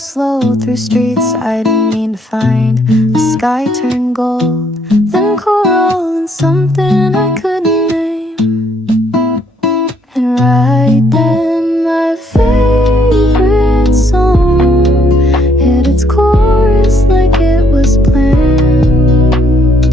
slow through streets I didn't mean to find. The sky turned gold, then coral, and something I couldn't name. And right then my favorite song hit its chorus like it was planned.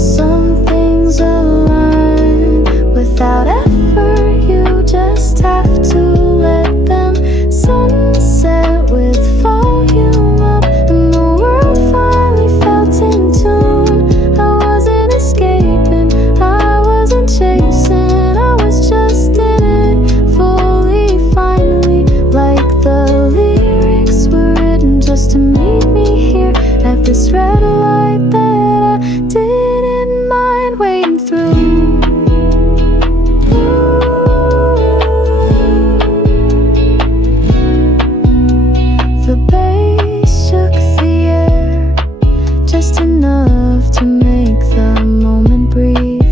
Some things align without effort, you just have to let them. Sunset with volume up, and the world finally felt in tune. I wasn't escaping, I wasn't chasing, I was just in it fully, finally. Like the lyrics were written just to meet me here at this red light that I didn't mind waiting through. The bass shook the air, just enough to make the moment breathe.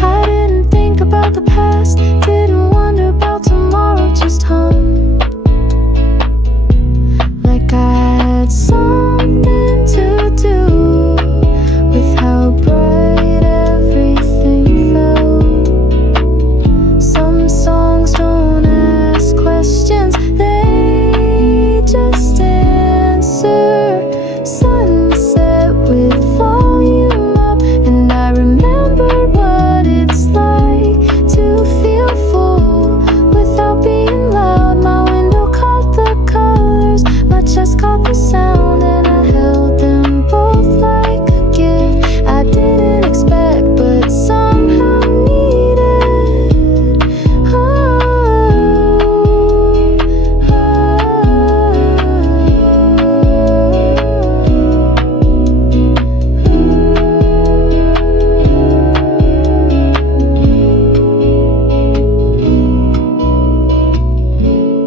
I didn't think about the past, didn't wonder about tomorrow, just hum. Like I had something to do with how bright everything felt. Some songs don't ask questions, they just answer. Sunset with volume up, and I remembered what it's like to feel full without being loud. My window caught the colors, my chest caught the sound, and I held them both like a gift I didn't expect but somehow needed.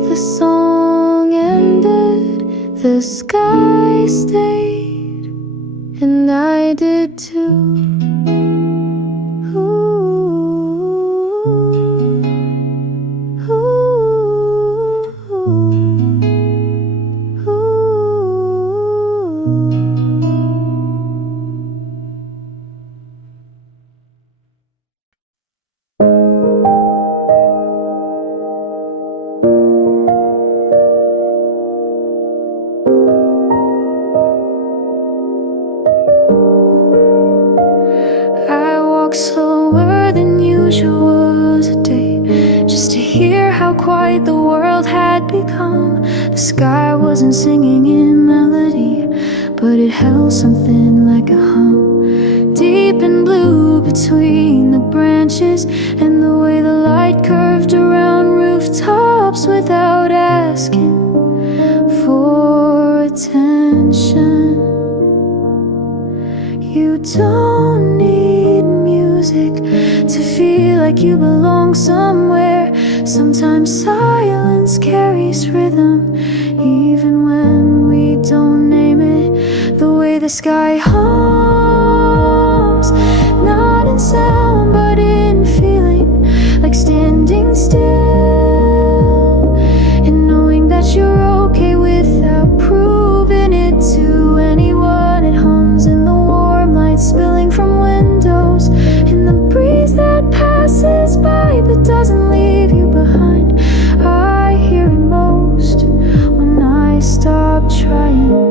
The song ended, the sky stayed, and I did too. I walked slower than usual today, just to hear how quiet the world had become. The sky wasn't singing in melody, but it held something like a hum. Deep and blue between the branches, and the way the light curved around rooftops without asking for attention. You don't need music to feel like you belong somewhere. Sometimes silence carries rhythm, even when we don't name it. The way the sky hums, not in sound but in feeling, like standing still and knowing that you're okay without proving it to anyone. It hums in the warm light spilling from windows, in the breeze that passes by but doesn't leave you behind. I hear it most when I stop trying.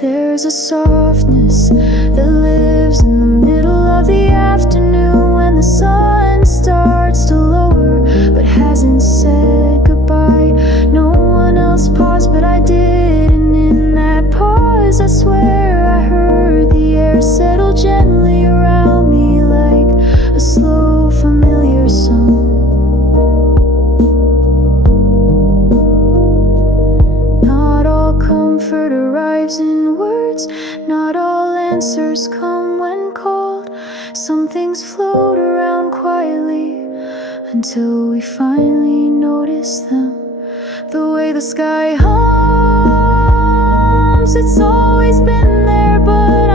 There's a softness that lives in the middle of the afternoon, when the sun starts to lower but hasn't said goodbye. No one else paused but I did, and in that pause I swear I heard the air settle gently around me like a slow familiar song. Not all comfort arrives in words, not all answers come when called. Some things float around quietly until we finally notice them. The way the sky hums, it's always been there, but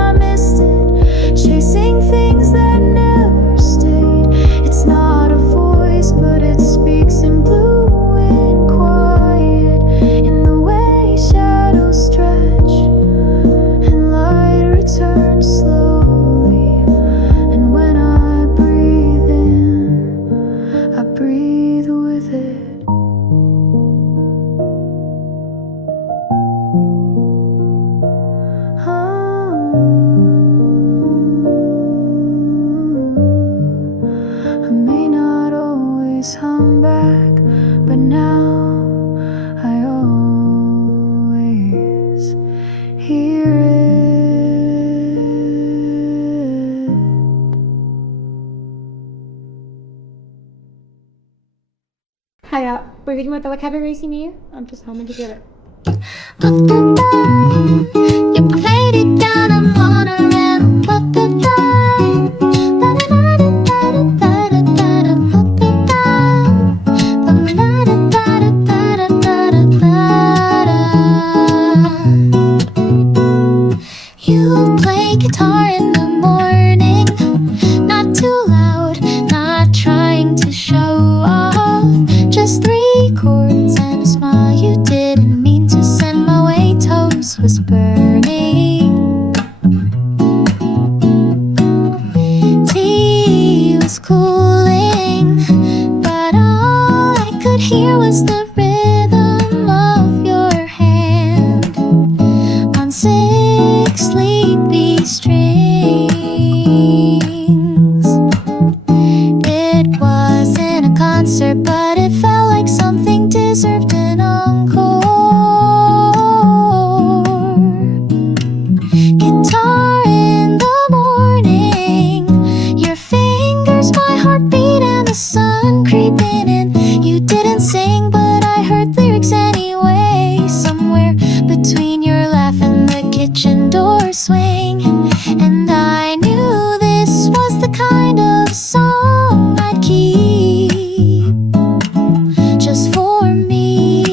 Pwede mo tawag happy racing me? I'm just humming together. You played it down, I'm on a You play guitar in the morning, not too loud, not trying to show off. Just 3 chords and a smile. You didn't mean to send my way. Toast was burning, tea was cooling, but all I could hear was the rhythm of your hand on 6 sleepy strings. It wasn't a concert, but it felt like something deserved an encore. Guitar in the morning, your fingers, my heartbeat, and the sun creeping in. You didn't sing, but I heard lyrics anyway. Somewhere between your laugh and the kitchen door swing, and I knew this was the kind of song I'd keep just for me.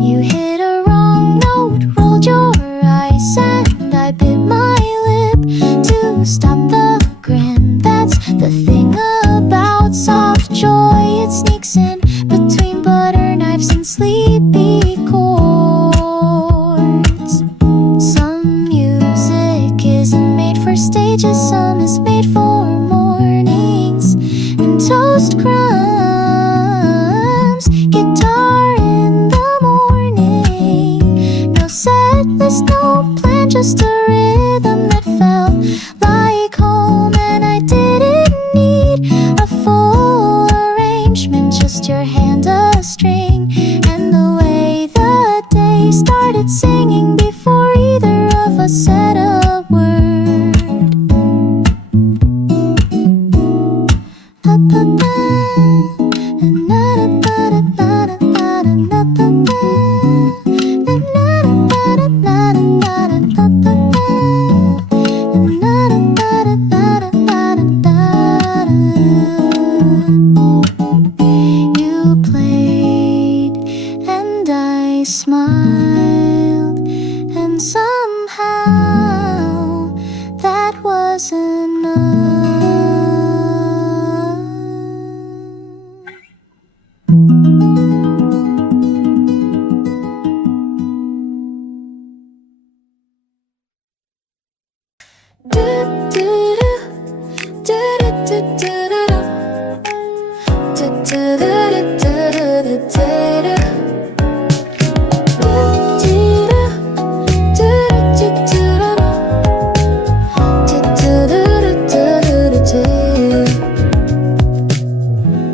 You hit a wrong note, rolled your eyes, and I bit my lip to stop the grin. That's the thing about soft joy, it sneaks in between butter knives and sleepy chords. Some music isn't made for stages, some is made for mornings and toast crumbs. Guitar in the morning, no set list, no plan, just a rhythm that felt like home. And I didn't need a full arrangement, just your hand, a string, and the way the day started singing before either of us said a word. You played and I smiled, and somehow that was enough.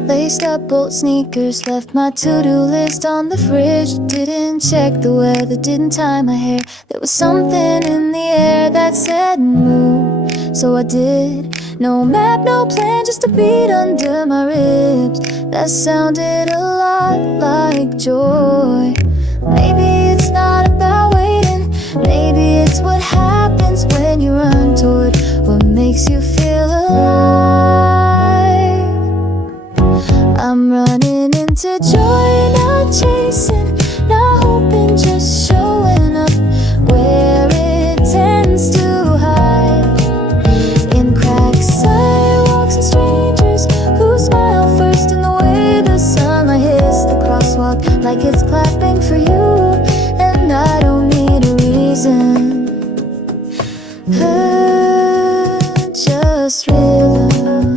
Laced up old sneakers, left my to-do list on the fridge. Didn't check the weather, didn't tie my hair. There was something in the air that said move, so I did. No map, no plan, just a beat under my ribs that sounded a lot like joy. Maybe it's not about waiting, maybe it's what happens when you run toward what makes you feel alive. I'm running into joy, not chasing, not hoping, just showing up where it tends to hide. In cracks, sidewalks, and strangers who smile first, in the way the sunlight hits the crosswalk like it's clapping for you. And I don't need a reason, just rhythm.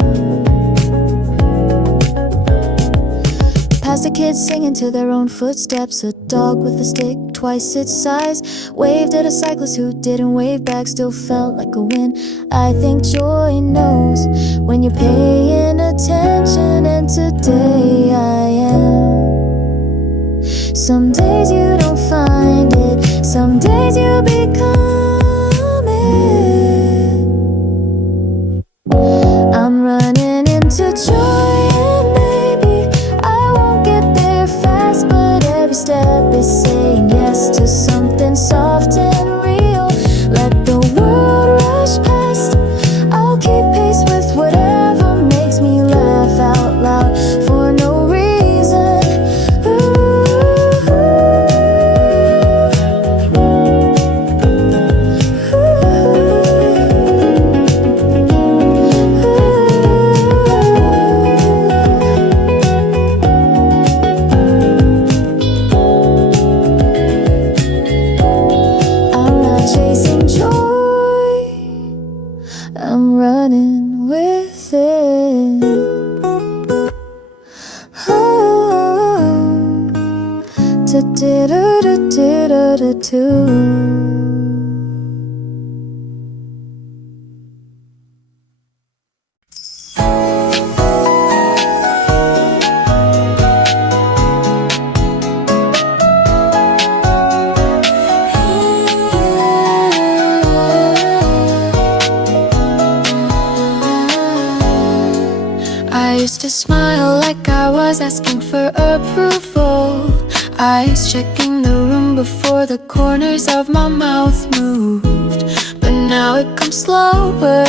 Past the kids singing to their own footsteps, a dog with a stick twice its size waved at a cyclist who didn't wave back, still felt like a win. I think joy knows when you're paying attention, and today I am. Some days you don't find it, some days you become it. I'm running into joy, and maybe to smile like I was asking for approval. Eyes checking the room before the corners of my mouth moved. But now it comes slower,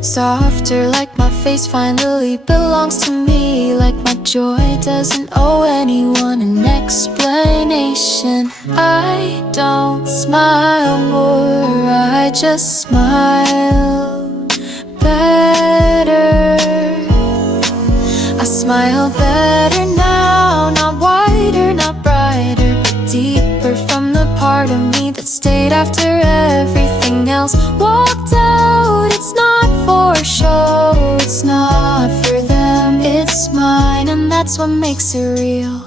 softer, like my face finally belongs to me. Like my joy doesn't owe anyone an explanation. I don't smile more, I just smile better. I smile better now, not wider, not brighter, but deeper from the part of me that stayed after everything else walked out. It's not for show, it's not for them, it's mine, and that's what makes it real.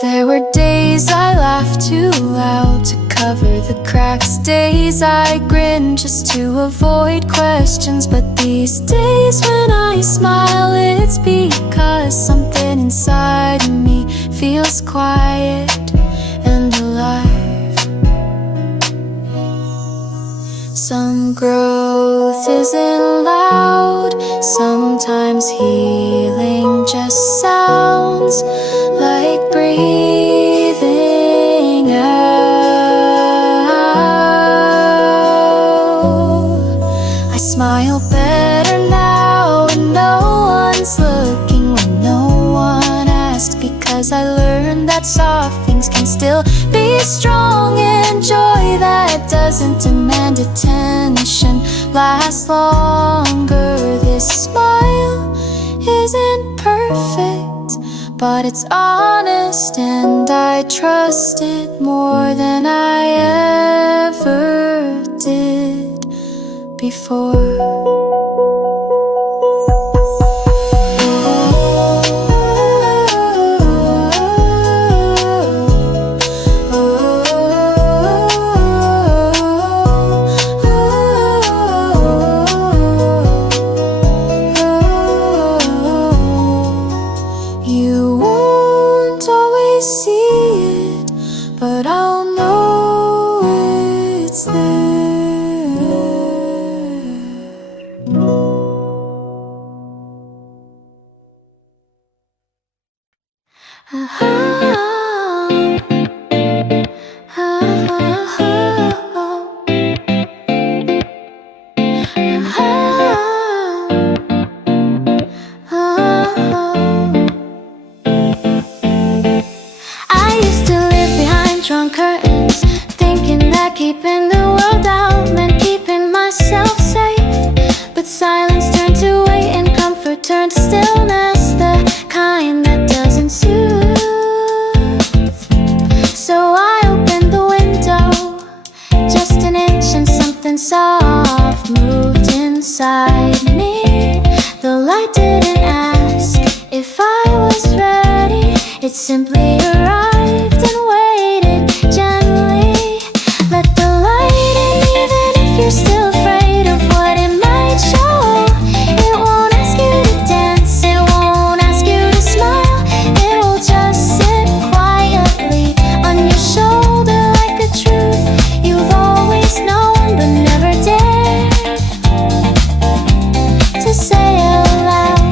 There were days I laughed too loud to cover the cracks, days I grinned just to avoid questions. But these days when I smile, it's because something inside of me feels quiet and alive. Some growth isn't loud, sometimes healing just sounds like breathing out. I smile better now when no one's looking, when no one asks, because I learned that soft things can still be strong, and joy that doesn't demand attention lasts longer. This smile isn't perfect, but it's honest, and I trust it more than I ever did before. But I'll know it's there. Drawn curtains, thinking that keeping the world out meant keeping myself safe. But silence turned to weight and comfort turned to stillness, the kind that doesn't soothe. So I opened the window just an inch, and something soft moved inside me. The light didn't ask if I was ready, it simply arrived and waited gently. Let the light in, even if you're still afraid of what it might show. It won't ask you to dance, it won't ask you to smile. It will just sit quietly on your shoulder, like a truth you've always known but never dared to say out loud.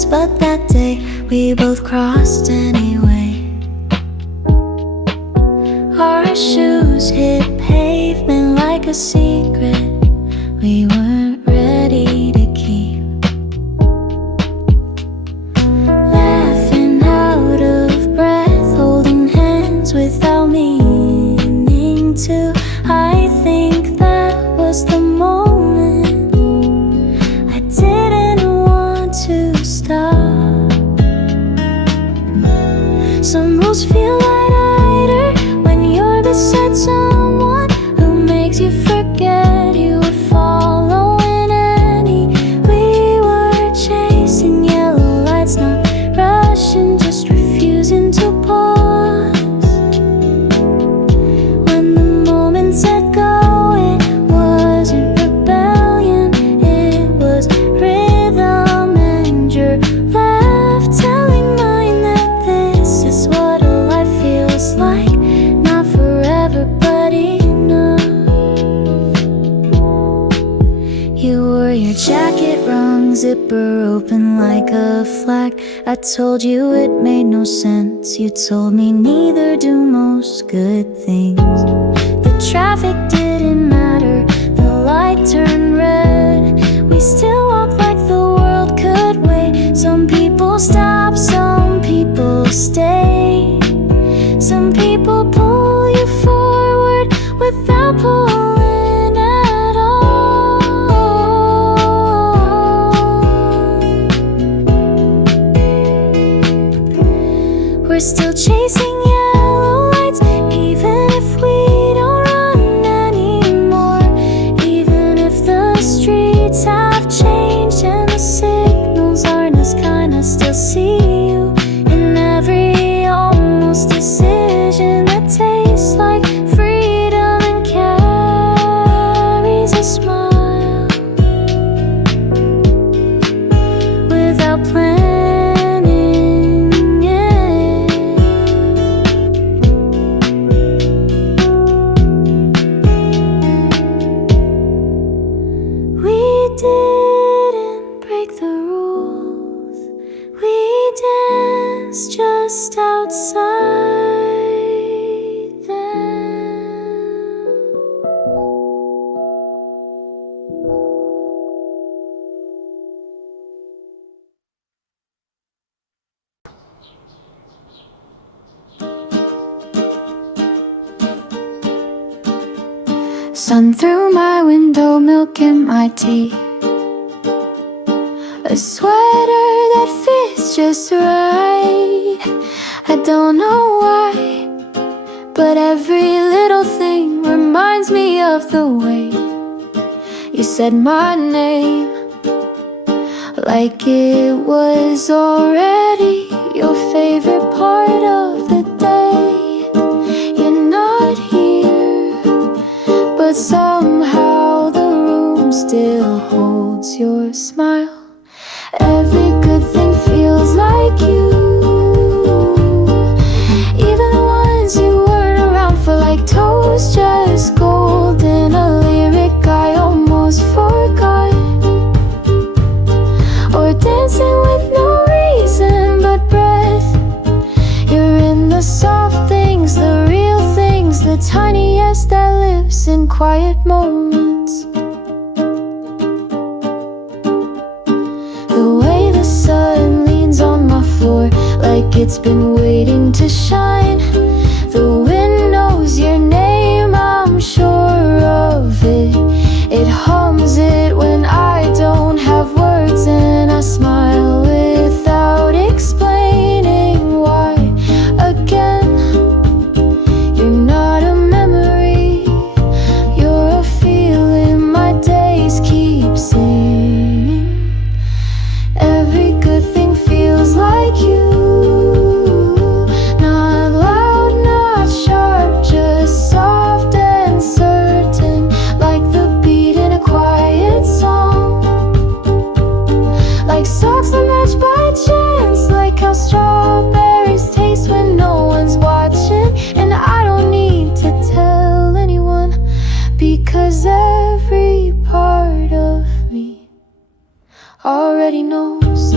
paths, but that day we both crossed anyway. Our shoes hit pavement like a secret we weren't ready to keep. Laughing out of breath, holding hands without meaning to. I think that was the moment I didn't want to stop. Some rules feel lighter when you're beside someone who makes you forget you were following any. We were chasing yellow lights, not rushing, just refusing to pause. When the moment said go, it wasn't rebellion, it was rhythm, and your laugh telling mine that this is what a life feels like. Not forever, but enough. You wore your jacket wrong, zipper open like a flag. I told you it made no sense. You told me neither do most good things. The traffic didn't matter, the light turned red. We still walked like the world could wait. Some people stop, some people stay. Some people pull you forward without pulling at all. We're still chasing yellow lights, even if we don't run anymore. Even if the streets have changed and the signals aren't as kind, I still see you in every almost decision that tastes like freedom and carries a smile. Without planning it, we didn't break the rules. We danced just outside them. Sun through my window, milk in my tea. A sweater that fits just right. I don't know why, but every little thing reminds me of the way you said my name, like it was already your favorite part of the day. You're not here, but somehow the room still holds your smile. Every good thing feels like you, even the ones you weren't around for, like toast just gold in a lyric I almost forgot, or dancing with no reason but breath. You're in the soft things, the real things, the tiniest that lives in quiet moments. The way the sun leans on my floor like it's been waiting to shine. The wind knows your name, I'm sure of it. It hums it when I don't have words, and I smile without explaining why. Again, you're not a memory, you're a feeling my days keep singing. Every good thing feels like you, not loud, not sharp, just soft and certain, like the beat in a quiet song. Like socks that match by chance, like how strawberries taste when no one's watching. And I don't need to tell anyone, because every part of me already knows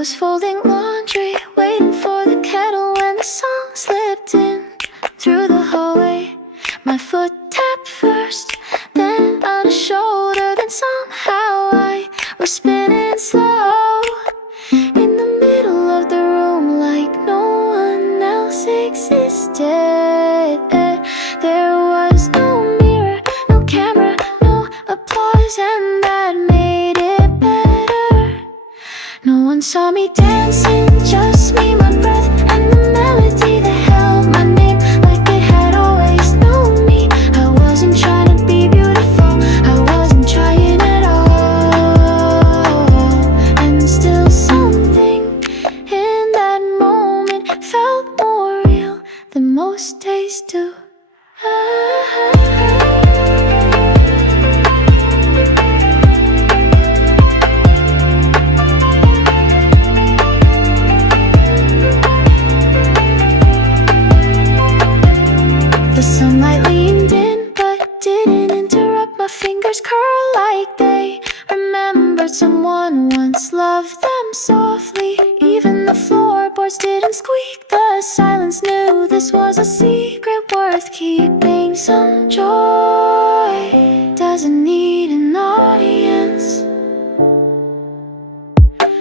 was folding laundry, waiting for the kettle when the song slipped in through the hallway. My foot tapped first, then on a shoulder, then somehow I was spinning slow in the middle of the room like no one else existed. There was no mirror, no camera, no applause, and that made it better. No one saw me dancing, just me, my breath, and the melody that held my name like it had always known me. I wasn't trying to be beautiful, I wasn't trying at all. And still something in that moment felt more real than most days do. The sunlight leaned in, but didn't interrupt. My fingers curl like they remembered someone once loved them softly. Even the floorboards didn't squeak. The silence knew this was a secret worth keeping. Some joy doesn't need an audience.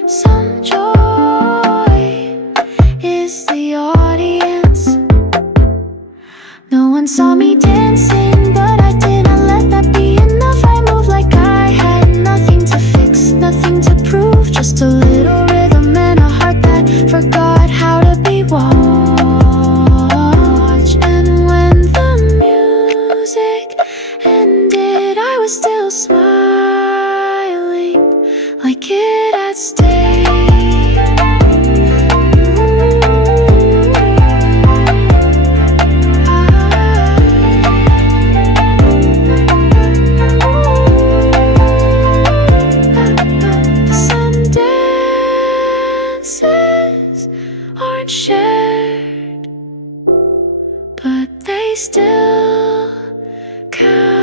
Some joy is the audience. No one saw me dancing, but I didn't let that be enough. I moved like I had nothing to fix, nothing to prove. Just a little rhythm and a heart that forgot how to be watched. And when the music ended, I was still smiling like it had stayed. Some dances aren't shared, but they still count.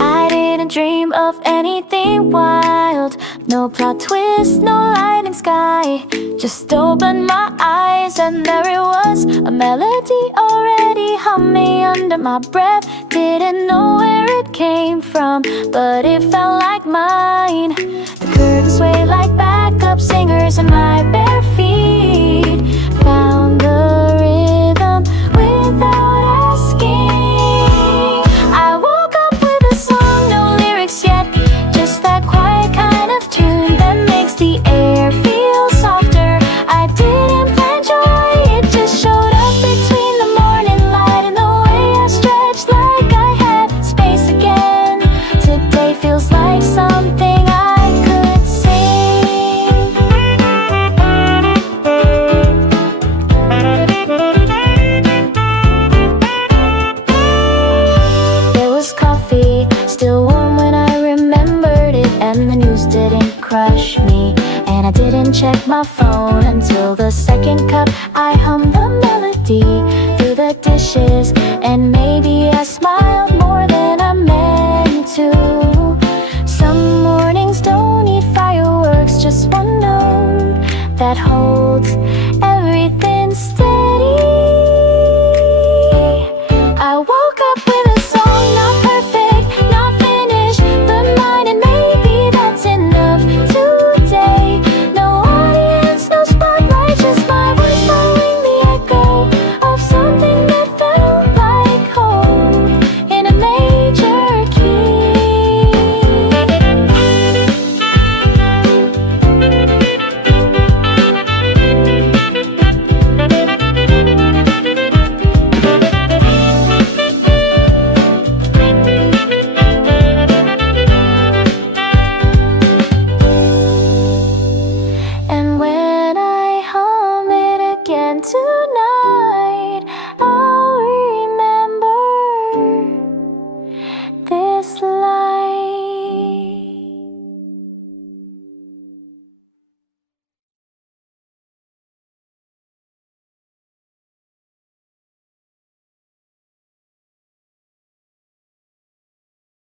I didn't dream of anything wild, no plot twist, no lightning sky. Just opened my eyes and there it was, a melody already humming under my breath. Didn't know where it came from, but it felt like mine. The curtains sway like backup singers and my bare feet found the rhythm without asking. I woke up with a song, no lyrics yet, just that quiet kind of tune that makes the air feel softer. I didn't plan joy, it just showed up between the morning light and the way I stretched like I had space again. Today feels like something I could sing. There was coffee, still warm when I remembered it, and the news didn't crush me. And I didn't check my phone until the second cup. I hummed the melody through the dishes, and maybe I smiled more than I meant to. Some mornings don't need fireworks, just one note that holds